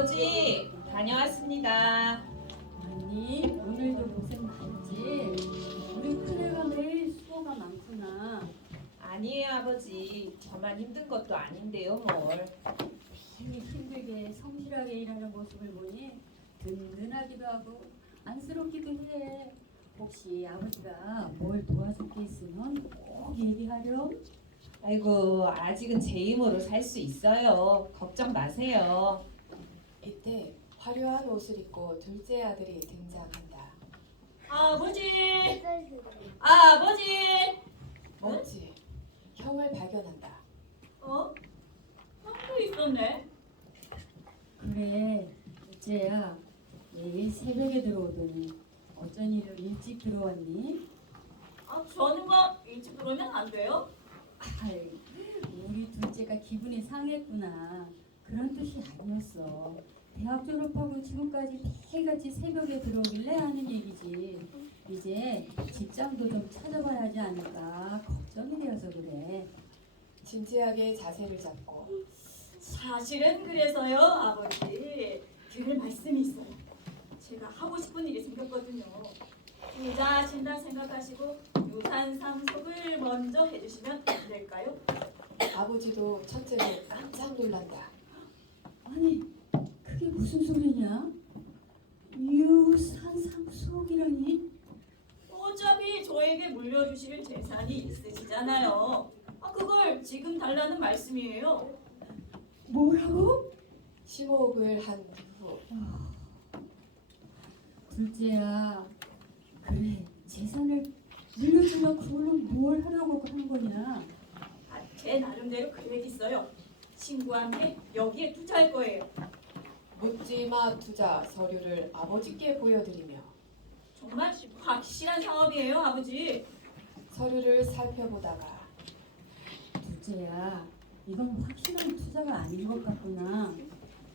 아버지, 다녀왔습니다. 아니, 오늘도 고생 많지? 우리 큰애가 매일 수고가 많구나. 아니에요, 아버지. 저만 힘든 것도 아닌데요, 뭘. 매일 힘들게 성실하게 일하는 모습을 보니 든든하기도 하고 안쓰럽기도 해. 혹시 아버지가 뭘 도와줄 게 있으면 꼭 얘기하렴. 아이고, 아직은 제 힘으로 살 수 있어요. 걱정 마세요. 이때 화려한 옷을 입고 둘째 아들이 등장한다. 아버지! 아버지! 멋지. 형을 발견한다. 어? 형도 있었네. 그래, 둘째야. 매일 새벽에 들어오더니 어쩐 일로 일찍 들어왔니? 아, 저는가 일찍 들어오면 안 돼요? 아이, 우리 둘째가 기분이 상했구나. 그런 뜻이 아니었어. 대학 졸업하고 지금까지 매일같이 새벽에 들어오길래 하는 얘기지. 이제 직장도 좀 찾아봐야 하지 않을까 걱정이 되어서 그래. 진지하게 자세를 잡고 사실은 그래서요, 아버지. 드릴 말씀이 있어요. 제가 하고 싶은 일이 생겼거든요. 부자 하신다 생각하시고 유산상속을 먼저 해주시면 안 될까요? 아버지도 첫째를 깜짝 놀란다. 아니, 그게 무슨 소리냐? 유산상속이라니? 어차피 저에게 물려주실 재산이 있으시잖아요. 아, 그걸 지금 달라는 말씀이에요. 뭐라고? 심호흡을 한 후 둘째야, 그래, 재산을 물려주면 그걸로 뭘 하려고 하는 거냐? 아, 제 나름대로 계획이 있어요. 친구와 함께 여기에 투자할 거예요. 묻지마 투자 서류를 아버지께 보여드리며 정말 확실한 사업이에요, 아버지. 서류를 살펴보다가 둘째야, 이건 확실한 투자가 아닌 것 같구나.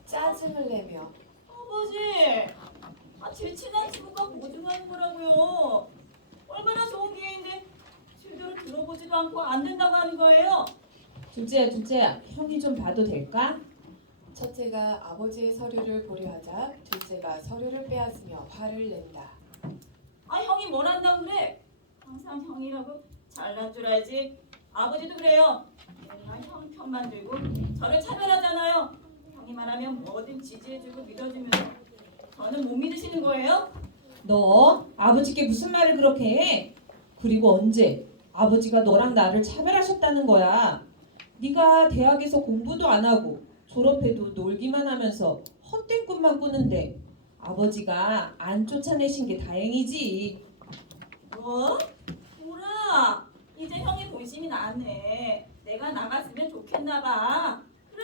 짜증을 내며 아버지, 제 친한 친구가 보증하는 거라고요. 얼마나 좋은 기회인데 제대로 들어보지도 않고 안 된다고 하는 거예요. 둘째야, 형이 좀 봐도 될까? 첫째가 아버지의 서류를 보려 하자 둘째가 서류를 빼앗으며 화를 낸다. 아, 형이 뭘 한다고 그래? 항상 형이라고 잘난 줄 알지. 아버지도 그래요. 맨날 형 편만 들고 저를 차별하잖아요. 형이 말하면 뭐든 지지해주고 믿어주면서 저는 못 믿으시는 거예요? 너 아버지께 무슨 말을 그렇게 해? 그리고 언제 아버지가 너랑 나를 차별하셨다는 거야? 네가 대학에서 공부도 안 하고 졸업해도 놀기만 하면서 헛된 꿈만 꾸는데 아버지가 안 쫓아내신 게 다행이지. 뭐? 뭐라? 이제 형이 본심이 나네. 내가 나갔으면 좋겠나 봐. 그래,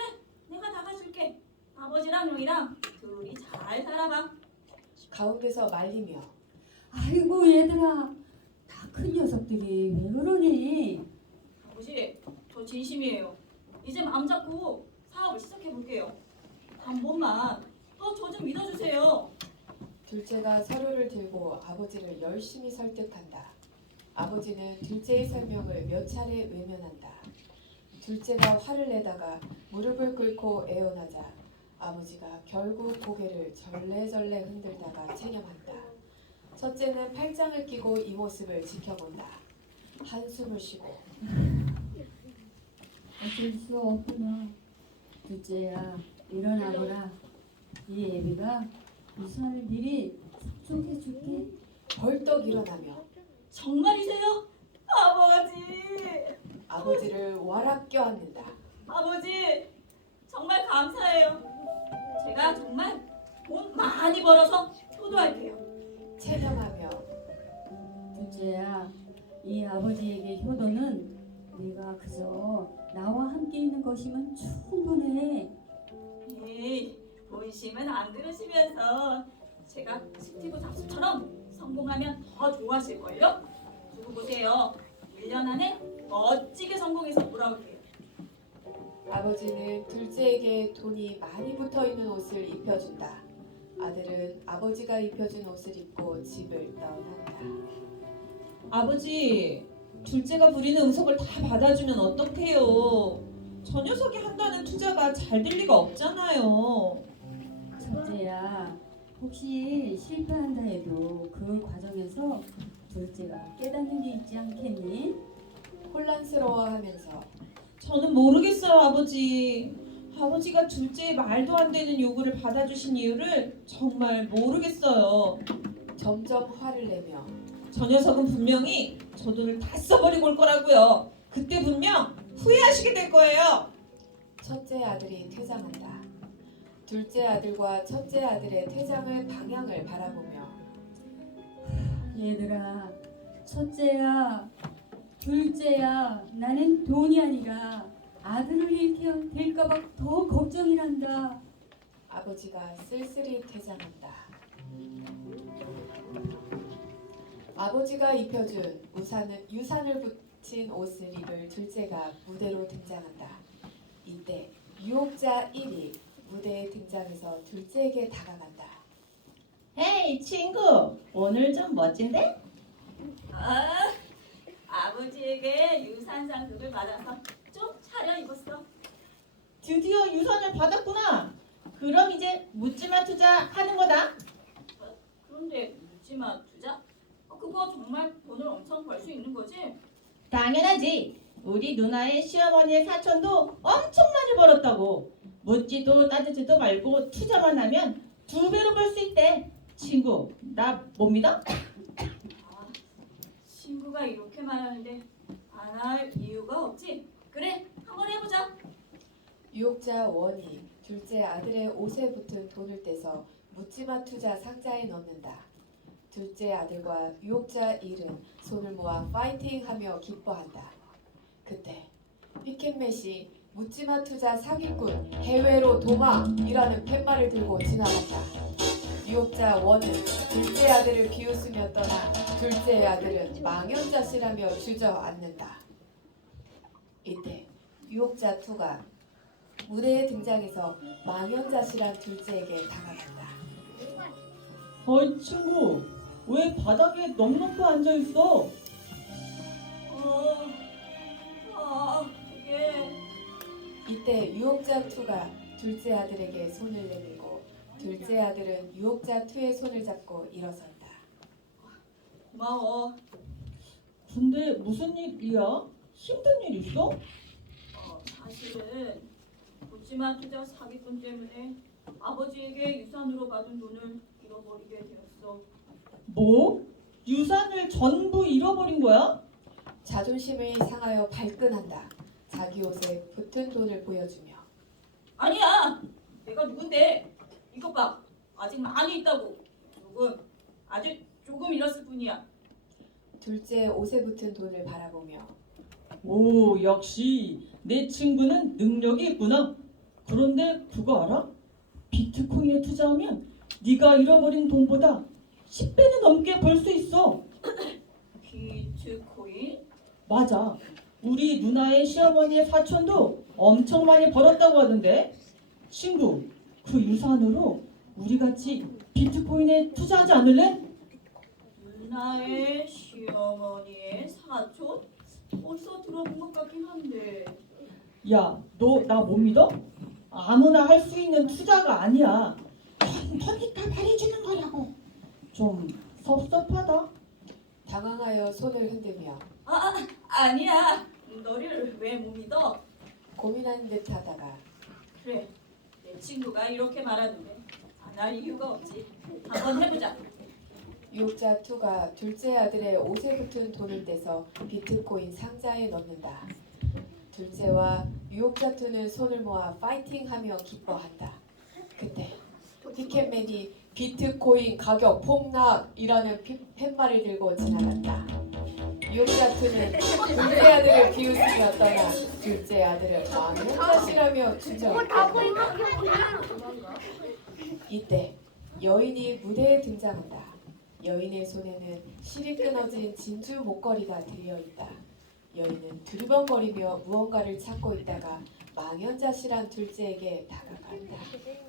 내가 나가줄게. 아버지랑 형이랑 둘이 잘 살아봐. 가운데서 말리며 아이고 얘들아, 다 큰 녀석들이 왜 그러니? 아버지, 저 진심이에요. 이제 마음 잡고 사업을 시작해 볼게요. 한 번만 더 저 좀 믿어주세요. 둘째가 서류를 들고 아버지를 열심히 설득한다. 아버지는 둘째의 설명을 몇 차례 외면한다. 둘째가 화를 내다가 무릎을 꿇고 애원하자 아버지가 결국 고개를 절레절레 흔들다가 체념한다. 첫째는 팔짱을 끼고 이 모습을 지켜본다. 한숨을 쉬고 어쩔 수 없구나. 둘째야, 일어나거라. 이 애비가 유산을 미리 상속해줄게. 벌떡 일어나며 정말이세요? 아버지! 아버지를 와락 껴안는다. 아버지, 정말 감사해요. 제가 정말 돈 많이 벌어서 효도할게요. 체념하며 둘째야, 이 아버지에게 효도는 네가 그저 나와 함께 있는 것이면 충분해. 에이, 본심은 안 들으시면서 제가 스티브 잡스처럼 성공하면 더 좋아하실걸요? 두고 보세요. 1년 안에 멋지게 성공해서 돌아올게요. 아버지는 둘째에게 돈이 많이 붙어있는 옷을 입혀준다. 아들은 아버지가 입혀준 옷을 입고 집을 떠난다. 아버지, 둘째가 부리는 응석을 다 받아주면 어떡해요? 저 녀석이 한다는 투자가 잘 될 리가 없잖아요. 둘째야, 혹시 실패한다 해도 그 과정에서 둘째가 깨닫는 게 있지 않겠니? 혼란스러워하면서 저는 모르겠어요, 아버지. 아버지가 둘째의 말도 안 되는 요구를 받아주신 이유를 정말 모르겠어요. 점점 화를 내며 저 녀석은 분명히 저 돈을 다 써버리고 올 거라고요. 그때 분명 후회하시게 될 거예요. 첫째 아들이 퇴장한다. 둘째 아들과 첫째 아들의 퇴장을 방향을 바라보며 얘들아, 첫째야, 둘째야, 나는 돈이 아니라 아들을 잃게 될까봐 더 걱정이란다. 아버지가 쓸쓸히 퇴장한다. 아버지가 입혀준 유산을 붙인 옷을 입을 둘째가 무대로 등장한다. 이때 유혹자 1이 무대에 등장해서 둘째에게 다가간다. 헤이 친구, 오늘 좀 멋진데? 아, 아버지에게 유산 상급을 받아서 좀 차려입었어. 드디어 유산을 받았구나. 그럼 이제 묻지마 투자하는 거다. 그런데 묻지마 투자? 그거 정말 돈을 엄청 벌 수 있는 거지? 당연하지. 우리 누나의 시어머니의 사촌도 엄청 많이 벌었다고. 묻지도 따지지도 말고 투자만 하면 2배로 벌 수 있대. 친구, 나 못 믿어? 아, 친구가 이렇게 말하는데 안 할 이유가 없지? 그래, 한번 해보자. 유혹자 1이 둘째 아들의 옷에 붙은 돈을 떼서 묻지마 투자 상자에 넣는다. 둘째 아들과 유혹자 1은 손을 모아 파이팅하며 기뻐한다. 그때 피켓맷이 묻지마 투자 사기꾼 해외로 도망이라는 팻말을 들고 지나간다. 유혹자 1은 둘째 아들을 비웃으며 떠나 둘째 아들은 망연자실하며 주저앉는다. 이때 유혹자 2가 무대에 등장해서 망연자실한 둘째에게 다가간다. 어이 친구, 왜 바닥에 넉넉히 앉아있어? 그게 이때 유혹자 2가 둘째 아들에게 손을 내밀고 둘째 아들은 유혹자 2의 손을 잡고 일어선다. 고마워. 근데 무슨 일이야? 힘든 일 있어? 사실은 묻지마 투자 사기꾼 때문에 아버지에게 유산으로 받은 돈을 잃어버리게 되었어. 뭐? 유산을 전부 잃어버린 거야? 자존심이 상하여 발끈한다. 자기 옷에 붙은 돈을 보여주며 아니야! 내가 누군데? 이것 봐. 아직 많이 있다고. 아직 조금 잃었을 뿐이야. 둘째 옷에 붙은 돈을 바라보며 오, 역시 내 친구는 능력이 있구나. 그런데 그거 알아? 비트코인에 투자하면 네가 잃어버린 돈보다 10배는 넘게 벌 수 있어. 비트코인? 맞아. 우리 누나의 시어머니의 사촌도 엄청 많이 벌었다고 하던데. 친구, 그 유산으로 우리 같이 비트코인에 투자하지 않을래? 누나의 시어머니의 사촌? 어디서 들어본 것 같긴 한데. 야, 너 나 못 믿어? 아무나 할 수 있는 투자가 아니야. 터니까 말해주는 거라고. 좀 섭섭하다. 당황하여 손을 흔들며 아니야. 너를 왜 못 믿어? 고민하는 듯 하다가 그래. 내 친구가 이렇게 말하는데 안 할 이유가 없지. 한번 해보자. 유혹자 2가 둘째 아들의 옷에 붙은 돈을 떼서 비트코인 상자에 넣는다. 둘째와 유혹자 2는 손을 모아 파이팅하며 기뻐한다. 그때 피켓맨이 비트코인 가격 폭락이라는 팻말을 들고 지나간다. 유혹자 2는 둘째 아들을 비웃으며 떠나 둘째 아들을 망연자실하며 주저앉는다. 이때 여인이 무대에 등장한다. 여인의 손에는 실이 끊어진 진주 목걸이가 들려있다. 여인은 두리번거리며 무언가를 찾고 있다가 망연자실한 둘째에게 다가간다.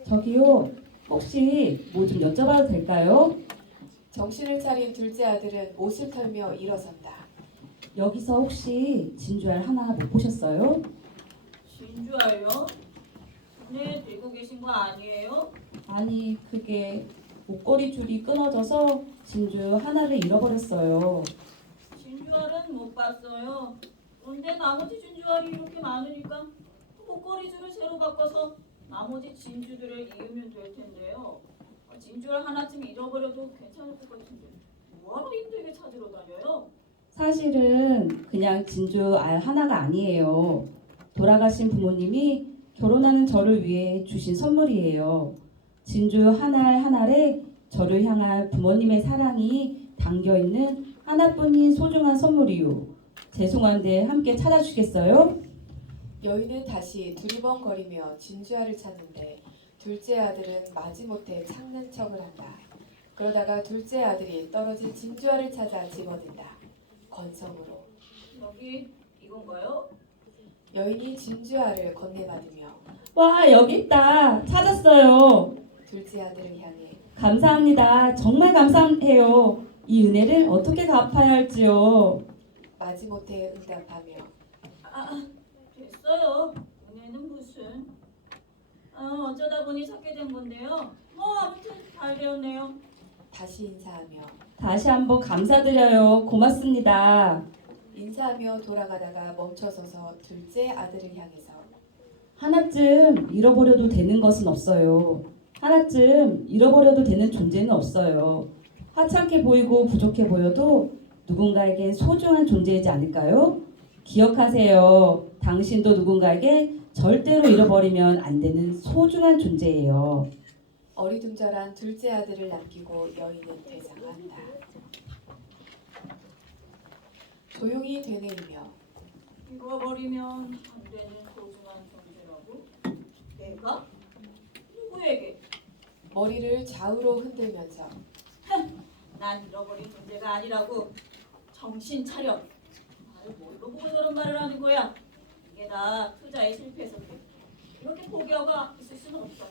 저기요, 혹시 뭐 좀 여쭤봐도 될까요? 정신을 차린 둘째 아들은 옷을 털며 일어선다. 여기서 혹시 진주알 하나 못 보셨어요? 진주알요? 네, 들고 계신 거 아니에요? 아니 그게 목걸이 줄이 끊어져서 진주 하나를 잃어버렸어요. 진주알은 못 봤어요. 그런데 나머지 진주알이 이렇게 많으니까 목걸이 줄을 새로 바꿔서 나머지 진주들을 이으면 될 텐데요. 진주알 하나쯤 잃어버려도 괜찮을 것 같은데 뭐하러 힘들게 찾으러 다녀요? 사실은 그냥 진주 알 하나가 아니에요. 돌아가신 부모님이 결혼하는 저를 위해 주신 선물이에요. 진주 한 알 한 알에 저를 향한 부모님의 사랑이 담겨 있는 하나뿐인 소중한 선물이요. 죄송한데 함께 찾아주겠어요? 여인은 다시 두리번거리며 진주알을 찾는데 둘째 아들은 마지못해 찾는 척을 한다. 그러다가 둘째 아들이 떨어진 진주알을 찾아 집어든다. 건성으로. 여기 이건가요? 여인이 진주알을 건네받으며 와 여기 있다. 찾았어요. 둘째 아들을 향해 감사합니다. 정말 감사해요. 이 은혜를 어떻게 갚아야 할지요. 마지못해 응답하며 됐어요. 은혜는 무슨? 어쩌다 보니 찾게 된 건데요. 뭐 아무튼 잘 되었네요. 다시 인사하며 다시 한번 감사드려요. 고맙습니다. 인사하며 돌아가다가 멈춰서서 둘째 아들을 향해서 하나쯤 잃어버려도 되는 것은 없어요. 하나쯤 잃어버려도 되는 존재는 없어요. 하찮게 보이고 부족해 보여도 누군가에겐 소중한 존재이지 않을까요? 기억하세요. 당신도 누군가에게 절대로 잃어버리면 안 되는 소중한 존재예요. 어리둥절한 둘째 아들을 남기고 여인은 퇴장한다. 조용히 되뇌이며 잃어버리면 안 되는 소중한 존재라고? 내가? 누구에게? 머리를 좌우로 흔들면서 난 잃어버린 존재가 아니라고. 정신 차려. 나를 뭘로 보고 저런 말을 하는 거야? 이게 다 투자에 실패해서 그래. 이렇게 포기하고 있을 수는 없어.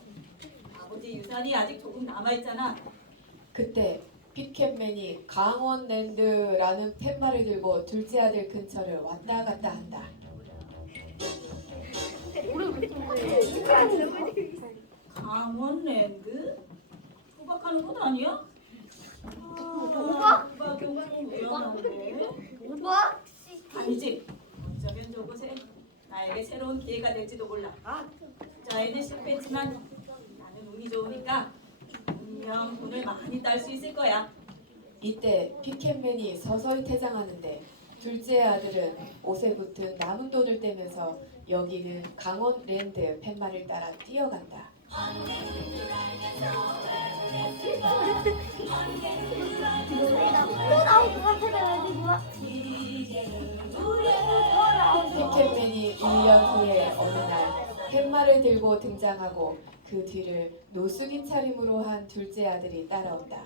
아버지 유산이 아직 조금 남아있잖아. 그때 픽켓맨이 강원랜드라는 팻말을 들고 둘째 아들 근처를 왔다 갔다 한다. 강원랜드? 도박하는 곳 아니야? 도박은 좀 위험한데. 아니지. 어쩌면 저곳에 나에게 새로운 기회가 될지도 몰라. 투자에는 실패했지만 나는 운이 좋으니까 분명 돈을 많이 딸 수 있을 거야. 이때 픽켓맨이 서서히 퇴장하는데 둘째 아들은 옷에 붙은 남은 돈을 떼면서 여기는 강원랜드 팻말을 따라 뛰어간다. 픽켓맨이 1년 후에 어느 날 팻말을 들고 등장하고 그 뒤를 노숙인 차림으로 한 둘째 아들이 따라온다.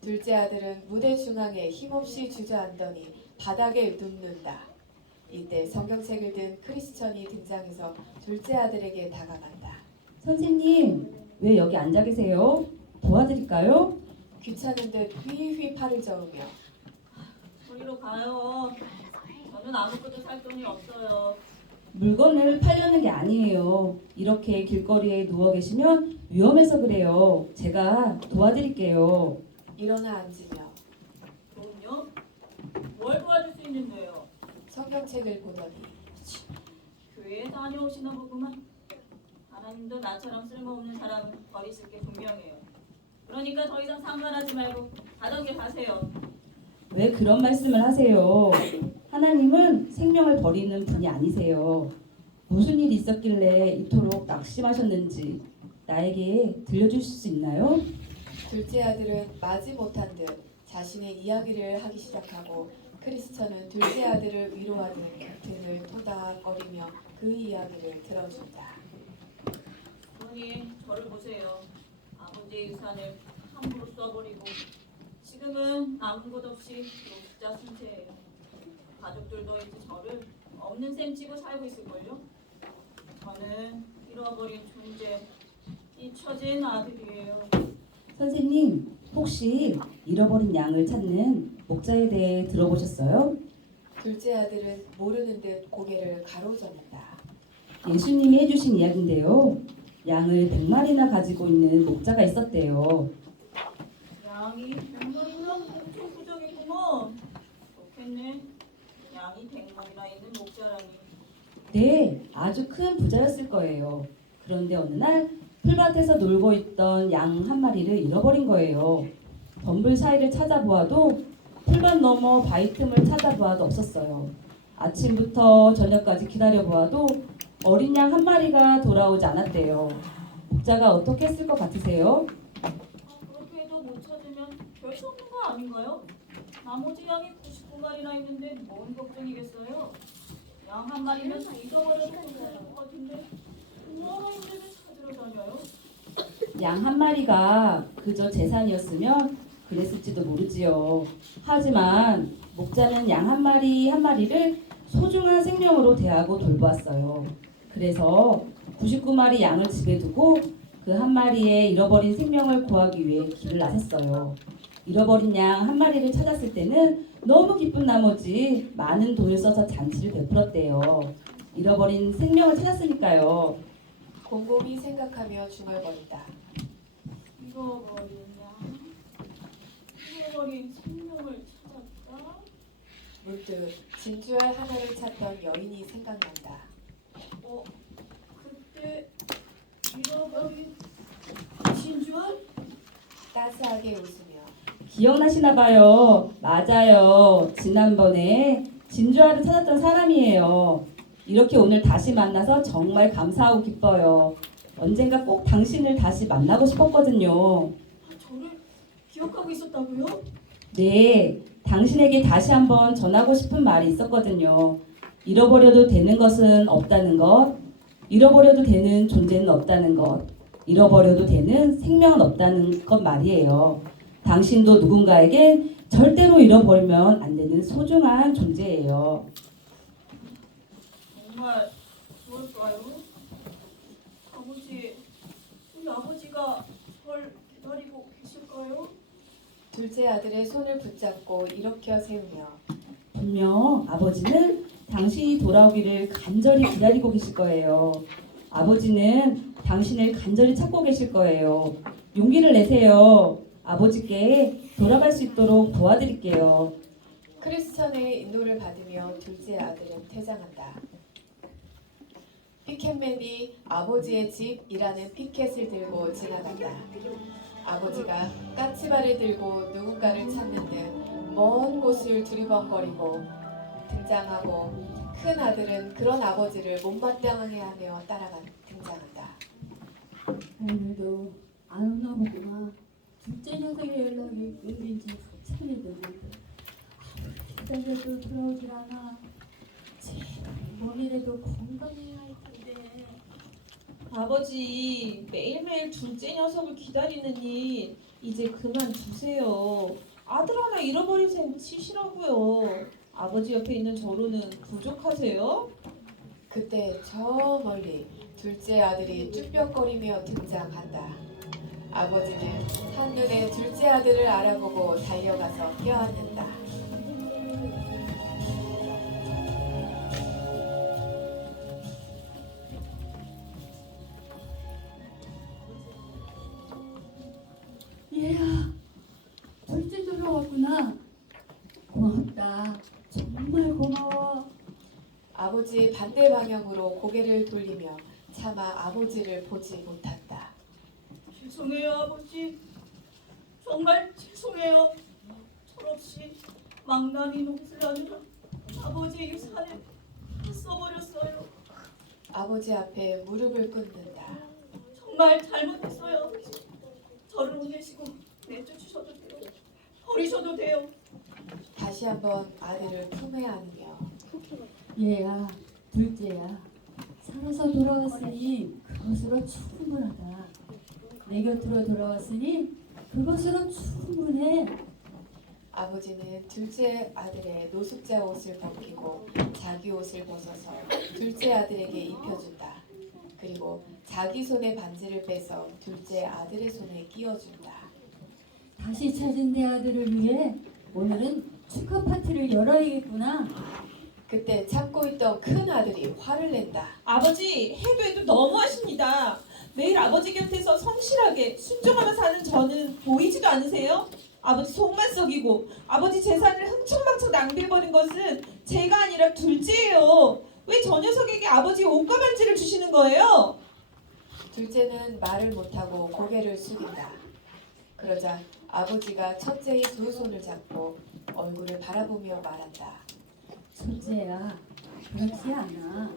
둘째 아들은 무대 중앙에 힘없이 주저앉더니 바닥에 눕는다. 이때 성경책을 든 크리스천이 등장해서 둘째 아들에게 다가간다. 선생님, 왜 여기 앉아 계세요? 도와드릴까요? 귀찮은 듯 휘휘 팔을 저으며 저리로 가요. 저는 아무것도 살 돈이 없어요. 물건을 팔려는 게 아니에요. 이렇게 길거리에 누워 계시면 위험해서 그래요. 제가 도와드릴게요. 일어나 앉으며 돈요? 뭘 도와줄 수 있는데요? 성경책을 보더니 교회에 다녀오시나 보구만. 하나님도 나처럼 쓸모없는 사람은 버리실 게 분명해요. 그러니까 더 이상 상관하지 말고 가던 길 가세요. 왜 그런 말씀을 하세요? 하나님은 생명을 버리는 분이 아니세요. 무슨 일이 있었길래 이토록 낙심하셨는지 나에게 들려주실 수 있나요? 둘째 아들은 마지못한 듯 자신의 이야기를 하기 시작하고 크리스천은 둘째 아들을 위로하듯 등을 토닥거리며 그 이야기를 들어준다. 그러니 저를 보세요. 아버지의 유산을 함부로 써버리고 지금은 남은 것 없이 독자 순태예요. 가족들도 이제 저를 없는 셈 치고 살고 있을걸요. 저는 잃어버린 존재, 잊혀진 아들이에요. 선생님, 혹시 잃어버린 양을 찾는 목자에 대해 들어보셨어요? 둘째 아들은 모르는 듯 고개를 가로저는다. 예수님이 해주신 이야기인데요. 양을 100마리나 가지고 있는 목자가 있었대요. 양이 100마리나 엄청 부족이구먼. 좋겠네. 양이 100마리나 있는 목자라니. 네, 아주 큰 부자였을 거예요. 그런데 어느 날 풀밭에서 놀고 있던 양 한 마리를 잃어버린 거예요. 덤불 사이를 찾아보아도 풀밭 너머 바위 틈을 찾아보아도 없었어요. 아침부터 저녁까지 기다려보아도 어린 양 한 마리가 돌아오지 않았대요. 목자가 어떻게 했을 것 같으세요? 그렇게 해도 못 찾으면 별수 없는 거 아닌가요? 나머지 양이 99마리나 있는데 뭔 걱정이겠어요? 양 한 마리면 잊어버려도 괜찮을 것 같은데 얼마나 힘들게 찾으러 다녀요? 양 한 마리가 그저 재산이었으면 그랬을지도 모르지요. 하지만 목자는 양 한 마리 한 마리를 소중한 생명으로 대하고 돌보았어요. 그래서 99마리 양을 집에 두고 그 한 마리의 잃어버린 생명을 구하기 위해 길을 나섰어요. 잃어버린 양 한 마리를 찾았을 때는 너무 기쁜 나머지 많은 돈을 써서 잔치를 베풀었대요. 잃어버린 생명을 찾았으니까요. 곰곰이 생각하며 중얼거린다. 잃어버린 양, 잃어버린 생명을 찾았다. 문득 진주알 하나를 찾던 여인이 생각난다. 그때 잃어버린 진주알? 따스하게 웃으며 기억나시나 봐요. 맞아요. 지난번에 진주알을 찾았던 사람이에요. 이렇게 오늘 다시 만나서 정말 감사하고 기뻐요. 언젠가 꼭 당신을 다시 만나고 싶었거든요. 저를 기억하고 있었다고요? 네, 당신에게 다시 한번 전하고 싶은 말이 있었거든요. 잃어버려도 되는 것은 없다는 것, 잃어버려도 되는 존재는 없다는 것, 잃어버려도 되는 생명은 없다는 것 말이에요. 당신도 누군가에겐 절대로 잃어버리면 안 되는 소중한 존재예요. 정말 그럴까요? 아버지, 우리 아버지가 절 기다리고 계실까요? 둘째 아들의 손을 붙잡고 일으켜 세우며 분명 아버지는 당신이 돌아오기를 간절히 기다리고 계실 거예요. 아버지는 당신을 간절히 찾고 계실 거예요. 용기를 내세요. 아버지께 돌아갈 수 있도록 도와드릴게요. 크리스천의 인도를 받으며 둘째 아들은 퇴장한다. 피켓맨이 아버지의 집이라는 피켓을 들고 지나간다. 아버지가 까치발을 들고 누군가를 찾는 듯 먼 곳을 두리번거리고 등장하고 큰 아들은 그런 아버지를 못마땅하게 하며 등장한다. 오늘도 안 오나 보구나. 둘째 녀석의 연락이 끊긴 지 한참이 됐는데 기다려도 돌아오질 않아. 제발 몸이라도 건강해야 할 텐데. 아버지, 매일매일 둘째 녀석을 기다리는 일 이제 그만두세요. 아들 하나 잃어버린 셈 치시라고요. 아버지 옆에 있는 저로는 부족하세요? 그때 저 멀리 둘째 아들이 쭈뼛거리며 등장한다. 아버지는 한눈에 둘째 아들을 알아보고 달려가서 껴안는다. 얘야, 둘째 돌아왔구나. 고맙다. 정말 고마워. 아버지 반대 방향으로 고개를 돌리며 차마 아버지를 보지 못한다. 죄송해요, 아버지. 정말 죄송해요. 철없이 망나니 농사를 하느라 아버지의 유산을 다 써버렸어요. 아버지 앞에 무릎을 꿇는다. 정말 잘못했어요, 아버지. 저를 혼내시고 내쫓으셔도 돼요. 버리셔도 돼요. 다시 한번 아들을 품에 안으며 얘야, 둘째야. 살아서 돌아왔으니 그것으로 충분하다. 내 곁으로 돌아왔으니 그것으로 충분해. 아버지는 둘째 아들의 노숙자 옷을 벗기고 자기 옷을 벗어서 둘째 아들에게 입혀준다. 그리고 자기 손에 반지를 빼서 둘째 아들의 손에 끼워준다. 다시 찾은 내 아들을 위해 오늘은 축하 파티를 열어야겠구나. 그때 참고 있던 큰 아들이 화를 낸다. 아버지, 해도 너무하십니다. 매일 아버지 곁에서 성실하게 순종하며 사는 저는 보이지도 않으세요? 아버지 속만 썩이고 아버지 재산을 흥청망청 낭비해버린 것은 제가 아니라 둘째예요. 왜 저 녀석에게 아버지 옷과 반지를 주시는 거예요? 둘째는 말을 못하고 고개를 숙인다. 그러자 아버지가 첫째의 두 손을 잡고 얼굴을 바라보며 말한다. 첫째야, 그렇지 않아.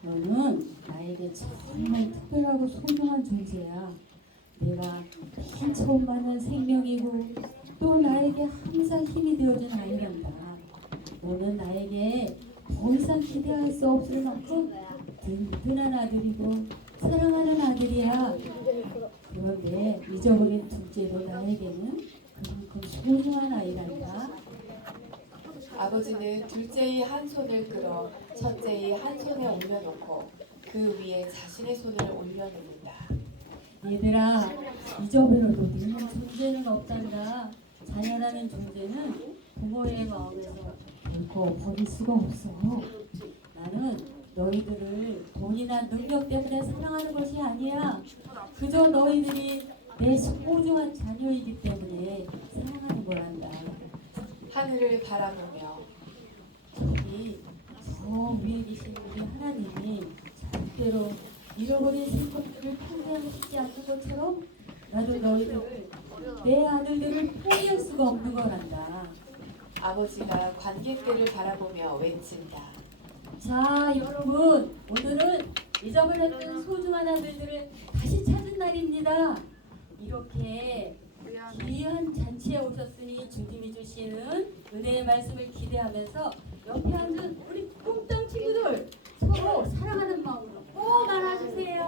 너는 나에게 정말 특별하고 소중한 존재야. 내가 맨 처음 만난 생명이고 또 나에게 항상 힘이 되어준 아이란다. 너는 나에게 더 이상 기대할 수 없을 만큼 든든한 아들이고 사랑하는 아들이야. 그런데 잊어버린 둘째도 나에게는 그만큼 소중한 아이란다. 아버지는 둘째의 한 손을 끌어 첫째의 한 손에 올려놓고 그 위에 자신의 손을 올려놓는다. 얘들아, 잊어버려도 너는 존재는 없단다. 자녀라는 존재는 부모의 마음에서 결코 버릴 수가 없어. 나는 너희들을 돈이나 능력 때문에 사랑하는 것이 아니야. 그저 너희들이 내 소중한 자녀이기 때문에 사랑하는 거란다. 하늘을 바라보며 저기 저 위에 계신 우리 하나님이 절대로 잃어버린 생명들을 포기하시지 않는 것처럼 나도 너희들을 내 아들들을 포기할 수가 없는 거란다. 아버지가 관객들을 바라보며 외친다. 자, 여러분, 오늘은 잊어버렸던 소중한 아들들을 다시 찾은 날입니다. 이렇게 귀한 잔치에 오셨으니 주님이 주시는 은혜의 말씀을 기대하면서 옆에 앉은 우리 뚱땅 친구들 서로 사랑하는 마음으로 꼭 안아주세요.